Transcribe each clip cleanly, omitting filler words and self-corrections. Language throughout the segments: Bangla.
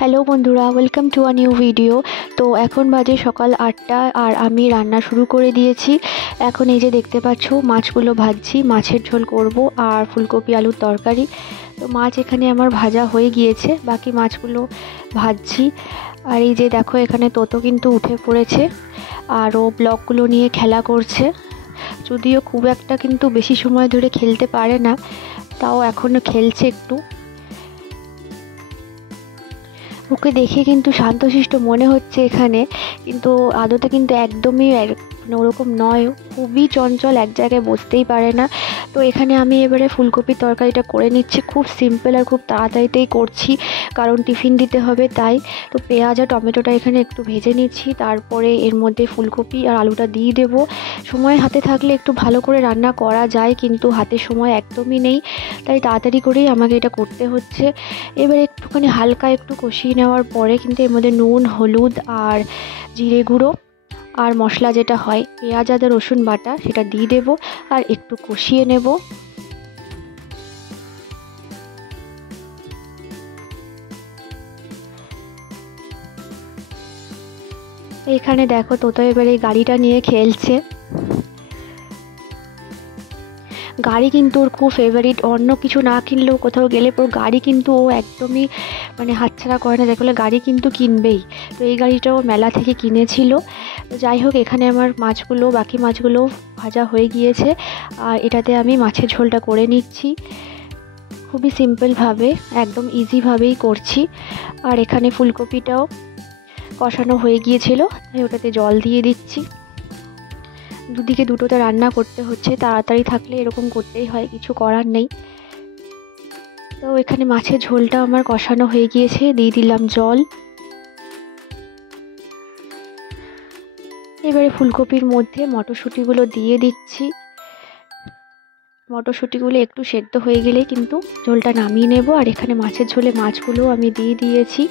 হ্যালো বন্ধুরা, welcome to a new video. তো এখন বাজে সকাল 8টা আর আমি রান্না শুরু করে দিয়েছি। এখন এই যে দেখতে পাচ্ছ মাছগুলো ভাজছি, মাছের ঝোল করব আর ফুলকপি আলুর তরকারি। তো মাছ এখানে আমার ভাজা হয়ে গিয়েছে, বাকি মাছগুলো ভাজছি। আর এই যে দেখো এখানে তোতো কিন্তু উঠে পড়েছে আর ও ব্লকগুলো নিয়ে খেলা করছে। যদিও খুব একটা কিন্তু বেশি সময় ধরে খেলতে পারে না, তাও এখনও খেলছে একটু। ওকে দেখে কিন্তু শান্তশিষ্ট মনে হচ্ছে এখানে, কিন্তু আদতে কিন্তু একদমই মানে ওরকম নয়, খুবই চঞ্চল, এক জায়গায় বসতেই পারে না। তো এখানে আমি এবারে ফুলকপির তরকারিটা করে নিচ্ছি, খুব সিম্পল আর খুব তাড়াতাড়িতেই করছি, কারণ টিফিন দিতে হবে তাই। তো পেঁয়াজ আর টমেটোটা এখানে একটু ভেজে নিচ্ছি, তারপরে এর মধ্যে ফুলকপি আর আলুটা দিয়ে দেবো। সময় হাতে থাকলে একটু ভালো করে রান্না করা যায়, কিন্তু হাতে সময় একদমই নেই, তাই তাড়াতাড়ি করেই আমাকে এটা করতে হচ্ছে। এবার একটুখানি হালকা একটু কষিয়ে নেওয়ার পরে কিন্তু এর মধ্যে নুন, হলুদ আর জিরে গুঁড়ো আর মশলা যেটা হয় পেঁয়াজ আদা রসুন বাটা সেটা দিয়ে দেবো আর একটু কষিয়ে নেব। এখানে দেখো তোতো এবারে এই গাড়িটা নিয়ে খেলছে। গাড়ি কিন্তু ওর খুব ফেভারিট, অন্য কিছু না কিনলেও কোথাও গেলে পুরো গাড়ি কিন্তু ও একদমই মানে হাতছাড়া করে না, যাকে বলে গাড়ি কিন্তু কিনবেই। তো এই গাড়িটাও মেলা থেকে কিনেছিল। তো যাই হোক, এখানে আমার বাকি মাছগুলো ভাজা হয়ে গিয়েছে আর এটাতে আমি মাছের ঝোলটা করে নিচ্ছি খুবই সিম্পলভাবে, একদম ইজিভাবেই করছি। আর এখানে ফুলকপিটাও কষানো হয়ে গিয়েছিল, তাই ওটাতে জল দিয়ে দিচ্ছি। দুদিকে দুটোতে রান্না করতে হচ্ছে, তাড়াতাড়ি থাকলে এরকম করতেই হয়, কিছু করার নেই। তো এখানে মাছের ঝোলটা আমার কষানো হয়ে গিয়েছে, দিয়ে দিলাম জল। এবারে ফুলকপির মধ্যে মটরশুঁটিগুলো দিয়ে দিচ্ছি। মটরশুঁটিগুলো একটু সেদ্ধ হয়ে গেলে কিন্তু ঝোলটা নামিয়ে নেব। আর এখানে মাছের ঝোলে মাছগুলো আমি দিয়ে দিয়েছি।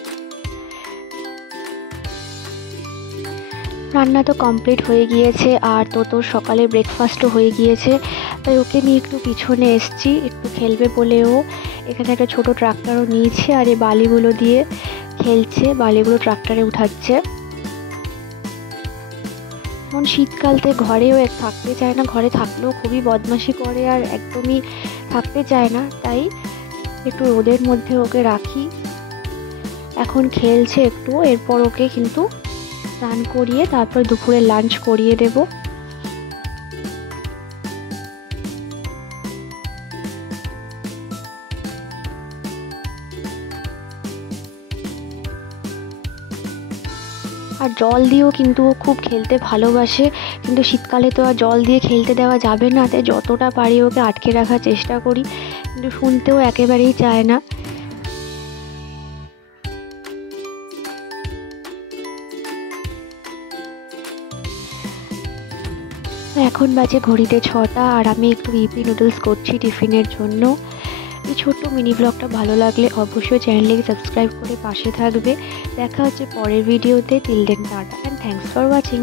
রান্না তো কমপ্লিট হয়ে গিয়েছে আর তোর সকালে ব্রেকফাস্টও হয়ে গিয়েছে, তাই ওকে নিয়ে একটু পিছনে এসছি, একটু খেলবে বলেও। এখানে একটা ছোট ট্রাক্টরও নিয়েছে আর এই বালিগুলো দিয়ে খেলছে, বালিগুলো ট্রাক্টরে উঠাচ্ছে। এখন শীতকালতে ঘরেও থাকতে চায় না, ঘরে থাকলেও খুবই বদমাশি করে আর একদমই থাকতে চায় না, তাই একটু রোদের মধ্যে ওকে রাখি। এখন খেলছে একটু, এরপর ওকে কিন্তু স্নান করিয়ে তারপর দুপুরে লাঞ্চ করিয়ে দেব। আর জল দিয়েও কিন্তু ও খুব খেলতে ভালোবাসে, কিন্তু শীতকালে তো আর জল দিয়ে খেলতে দেওয়া যাবে না, তাই যতটা পারি ওকে আটকে রাখার চেষ্টা করি, কিন্তু শুনতেও একেবারেই চায় না। এখন বাজে ঘড়িতে 6টা আর আমি একটু ইপি নুডলস করছি টিফিনের জন্য। এই ছোট্ট মিনি ব্লগটা ভালো লাগলে অবশ্যই চ্যানেলটিকে সাবস্ক্রাইব করে পাশে থাকবে। দেখা হচ্ছে পরের ভিডিওতে। Till then tata and thanks for watching.